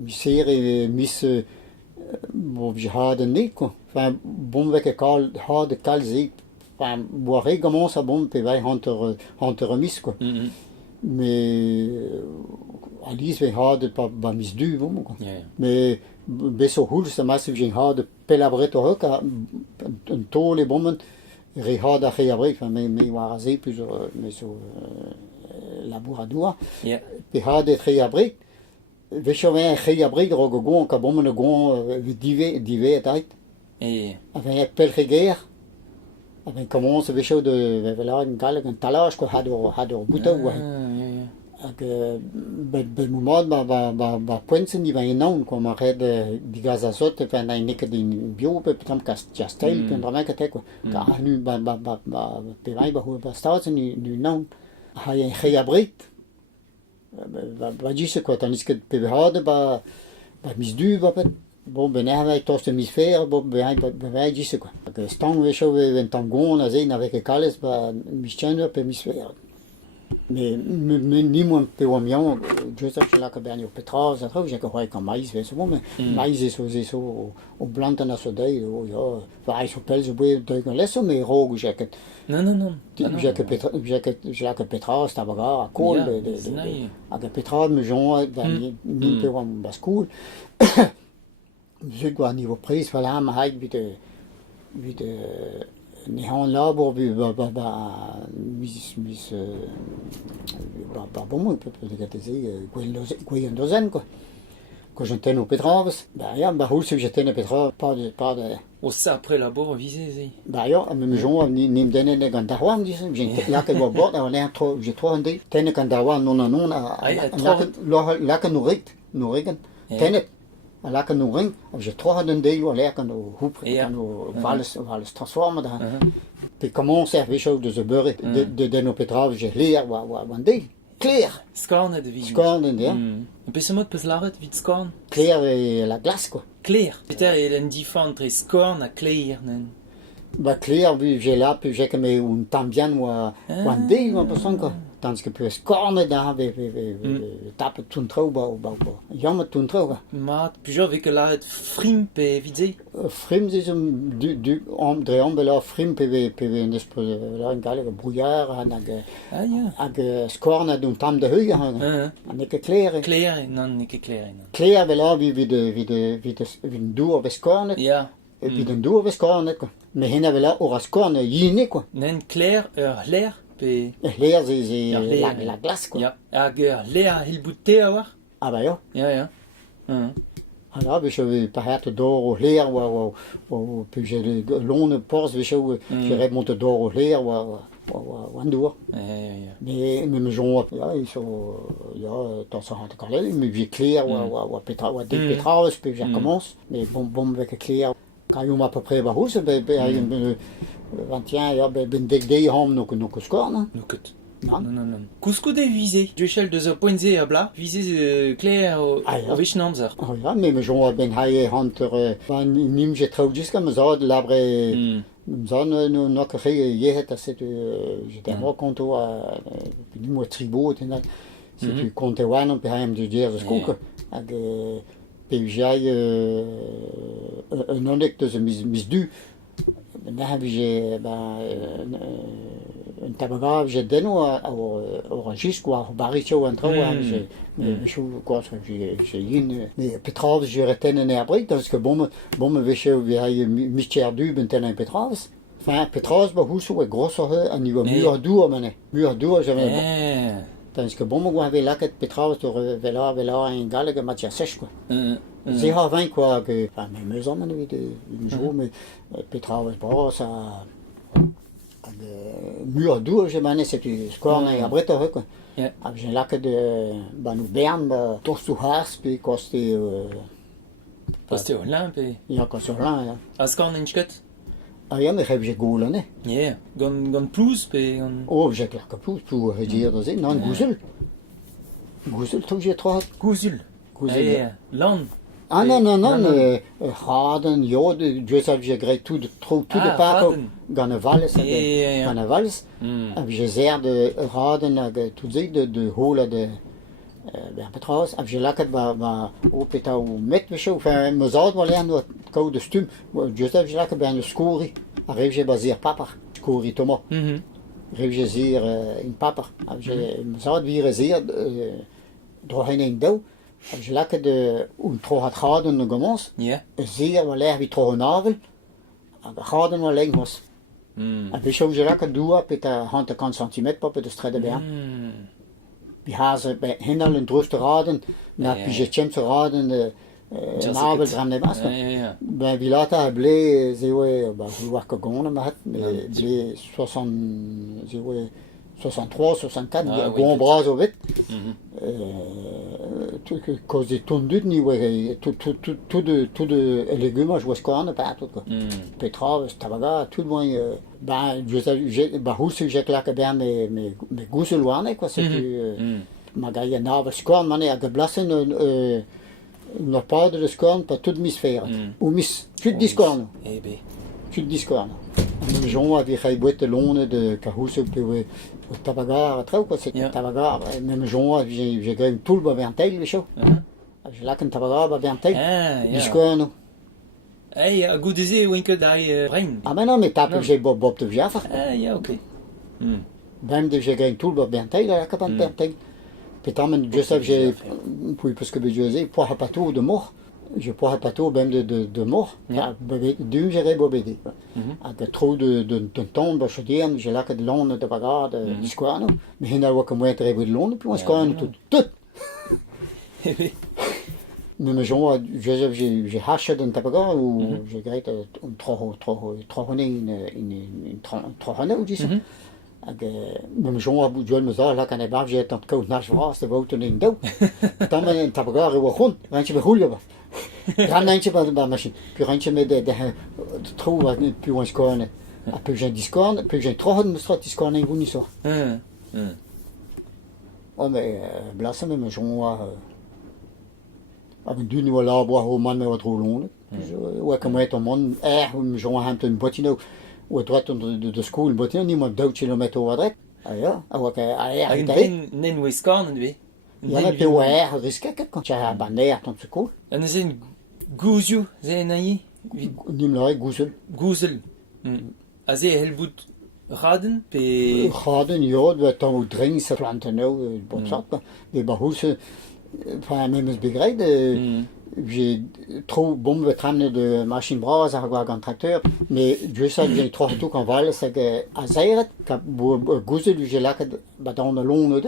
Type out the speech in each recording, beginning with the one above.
Miser et mis hvor vi har det ned, quoi. Enfin, bon, hvad kan har det kaldt sig. Enfin, hvor régulièrement ça bon på vej hunter remis, quoi. Mais Alice vi har det på mis dy, quoi. Mais beso hul så massiv vi har det pelabret og højka en tåle bommen. Har der reabrik, men var se plus med så laboratoire. Vi har det reabrik. Hvis jeg var reabrik og gå kan bommen gå dive tæt. Avec pelreger. Avec comment se hvis jeg det vel en galge en talage ko har du buta. Bel moment ba pointen i var enormt kom man red de gazazot for en ikke din bio på tam kastel på en dramatik ko. Ka nu ba vej ba starten nu navn. Har jeg reabrik. Ba disse ko tan iske pe hade ba misdu ba bon benavai toste misfer bo ba disse ko. Stang we show we tangon azen avec kales ba mischenner pe misfer. Mais ni moins pe wamian je sais que la cabane au Petra ça trouve j'ai que ouais comme maïs c'est bon mais maïs c'est ça au blanc na sodai ja vai so pel je bois de lesso mais rogue j'ai que non j'ai que Petra sta baga a col de Petra me jon ni pe wam bascool je dois niveau prise voilà ma haik wie de ni har en labor vi bon peut peut dire quello quoi que je tenais au Petraves bah ja bah où c'est que je tenais Petraves pas de au ça après labor visé bah ja même jour ni me donner les gandawan dis j'ai là que bord on est trop j'ai trop andé tenais gandawan non là que nous rigen tenais là que nous ring j'ai trop andé ou là que nous hoop nous vals transformer daar puis comment servir chose de beurre de nos Petraves j'ai l'air ou andé clair scorne de vie scorne ja un peu ce mot peut l'arrêter vite scorne clair et la glace quoi clair peut-être il y a une différence entre scorne et clair bah clair vu j'ai là puis j'ai comme un tambien ou andé on peut s'en quoi tandis que plus scorne da tape tout trop ba jammer tout trop maar puis je avec la frim pe vite frim c'est du on de la frim pv un espèce là un gars brouillard ag scorne d'un tam de huige on est clair non niet clair là wie de du avec scorne et puis d'un du avec scorne quoi mais hen avait là au scorne yine quoi non clair l'air l'air c'est la glace quoi ja l'air il bouté à voir ah bah ja alors je vais pas être d'or l'air ou puis j'ai long pause je vais monter d'or l'air ou wandoor mais même genre ils sont dans ce hand calé mais vie clair ou Petra ou des Petraves puis je commence mais bon avec clair quand on à peu près bah où c'est 21 ja ben dik ham nog score non Cusco de visé du échelle de 0.0 à bla visé clair au Wischnamser ja mais je ben haie hunter van nim je trouve jusqu'à me ça de l'arbre zone no que hier c'est j'étais moi compte du mot tribut c'est du compte one on peut même dire ce qu'on ag PJ un anecdote mis du daar heb je een tabaga je deno au regis quoi baricho en trop je quoi je yin mais Petraves je retene abri parce que bon we je mister du benten Petraves enfin Petraves ba hoe so grosso a niveau mur dur j'avais tandis que bon moi avait là que Petraves to vela un galge match sèche quoi c'est avant quoi que enfin mes maisons man une jour mais Petraves pas ça mur dur je mané c'est du score et après toi quoi j'ai là que de nous Berne tout sous has puis costé Olympe ja sur là score ninchket ah ja mais j'ai goal né gon plus pe oh j'ai clair que plus pour dire dans non Gouzel tout j'ai trois Gouzel land ah non Harden je sais j'ai gré tout de part gonna vals j'ai zer de Harden tout de hole de ben Petros, heb je lekker op het al met we zo, enfin, me zou wel leren wat koude stum, just heb je lekker bij een scori, arrive je bazeer papa, scori tomo, arrive je zeer in papa, heb je me zou weer zeer doorheen een deel, heb je lekker de tro had gaden de gomos, zeer wel erg wie tro navel, gaden wel lang was. En we zo je lekker doen op het hand kan centimeter papa de strijden bij. Vi har så hænder en druste raden, når vi har kæmpe så raden, naveldrammene masker. Men vi lader have blive, så jo, bare vi var gående med det, blev 63, 64, gående bra så vidt. Quand j'ai tondu niveau, tout de légumes, je vois skårene bare tout quoi. Petraves, tabaga, tout moins. Ben, je husker jeg klakker der med gusselvarne, quoi. Så magaia navel skåren, man er geblassen når padre skåren på tout misfære. Og tout de skårene. Tout de skårene. Men Jean vi har boet låne de kahuse på tabaga, tror quoi, c'est tabaga. Men Jean j'ai gagné tout le baventel, vi så. Je lakken tabaga baventel. De skårene. Hey, a goudeze winke dai brein. Ah, mais non, mais tape j'ai bob de viafa. Ja, oké. Même de j'ai gagné tout le baventel, la capane baventel. Putain, mais je sais que j'ai, parce que je disais, pour pas tout de mort. Je pourrais pas tout même de mort. Du j'ai bobédé. Avec trop de temps, je dis, j'ai là que de l'on de bagarre, de squano. Mais il y a que moi très de l'on, puis on squano tout. Mais j'ai haché d'un tabaga ou j'ai gagné trop honnête ou dis ça. Men Jean a boet me zo, laat aan de bab je dat koud naar zwaar, de boten in dood. Dan ben een tabaga weer gewoon, randje bij goeie. Dan randje bij de machine, puis randje met de trou wat niet puis ons corne. Puis j'ai discorne, puis j'ai trop de strat discorne in goeie zo. Oh mais blasse met me Jean a du nu la bois au man met wat rolon. Ouais comme est ton monde, Jean a un botino. Ou droit de school, but ni mo 2 kilometer over dret. Ja, awak Nen Wisconsin we. Ja, pe wa riske quand tu as bander ton school. En zijn gouzju, zijn naï. Nim la Gouzel. Azé helbout raden pe raden jo, we ton drinks planten nou, bon ça. We bahuse enfin même begreide. J'ai trop bon de tramne de machine bras avec un tracteur, mais je sais que j'ai trop tout qu'en val, c'est que à Zaire, quand gouzel j'ai là que dans le long de,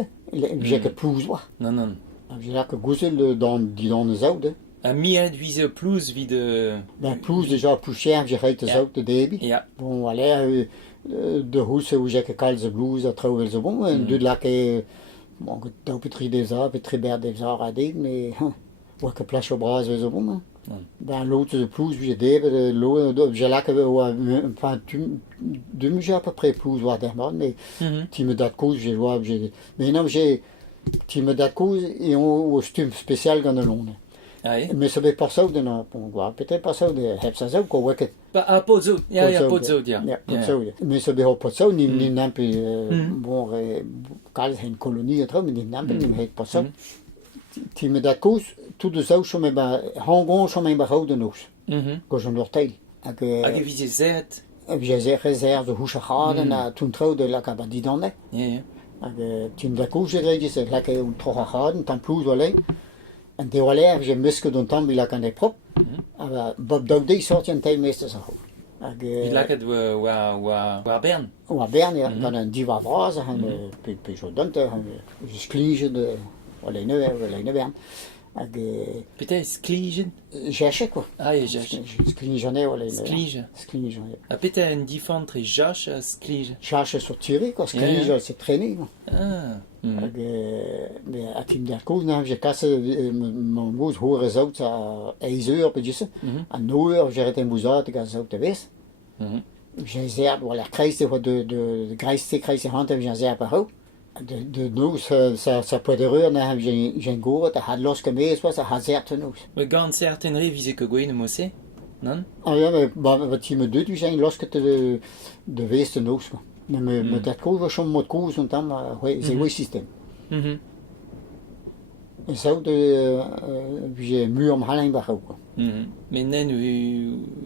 j'ai que plus wa. Non. J'ai là que gouzel dans les autres. A mi advise plus vide. Ben plus déjà plus cher, j'ai réussi les autres débit. Bon allez de hus où j'ai que calze blues à trouver le bon, de là que bon que petit des arbres, très bien des arbres à dire, mais ouais que place au bras c'est bon. Ben l'autre de plus j'ai des l'autre j'ai là que enfin deux j'ai à peu près plus voir des morts mais tu me donnes cause j'ai mais non j'ai tu me donnes cause et on costume spécial dans le long. Mais ça veut pas ça de non peut-être pas ça de heb ça quoi ouais que pas pozo pozo mais ça veut pas ça ni n'importe bon quand une colonie autre mais n'importe pas ça. Tu me donnes cause tout de ça je me hangon je me behouden ons quand je leur taille avec visé zet j'ai réserve de houche harden na toen trouw de la cabadi dans ne tu me donnes cause j'ai c'est là que un trop harden tant plus voilà en de voilà j'ai musque d'un temps il a quand est propre Bob Dowdy sort un taille meester zo il a que wa Bern ja dan een diva phrase puis je donne je sklige de voilà ne Bern peut-être skligen j'achète quoi skligenet voilà skligen a peut-être une différence entre jache et sklige jache sur tirer quoi sklige c'est traîner mais à team d'alcool j'ai cassé mon goût horen zout à 11 uur per juste à 9 uur j'ai été bouzat et zout de west j'ai zert voilà kreiste de greiste kreiste hand j'ai zert par haut de nous ça peut de reur j'ai goût à had los que mais soit ça had zert nous mais quand certaines révisées que goine mossé non ah ja mais bah tu me deux tu j'ai los que de west nous mais dat koos was zo'n mot koos en dan ouais c'est oui système Et ça, j'ai mur malin barreau, quoi. Mais nen,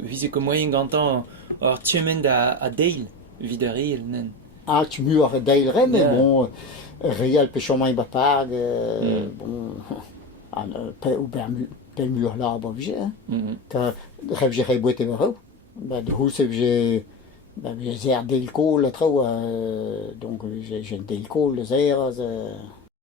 viser comme moyen gantant, or tiemen à Dale, vidari, nen. Ah, tu mur d'ailleurs, mais Yeah. bon, réel péchon main bapag, bon, ou bien, tel mur là, bon, j'ai, quand j'ai boîte et barreau, ben, de où c'est que j'ai zéro d'alcool, là, trop, donc j'ai d'alcool, zéro,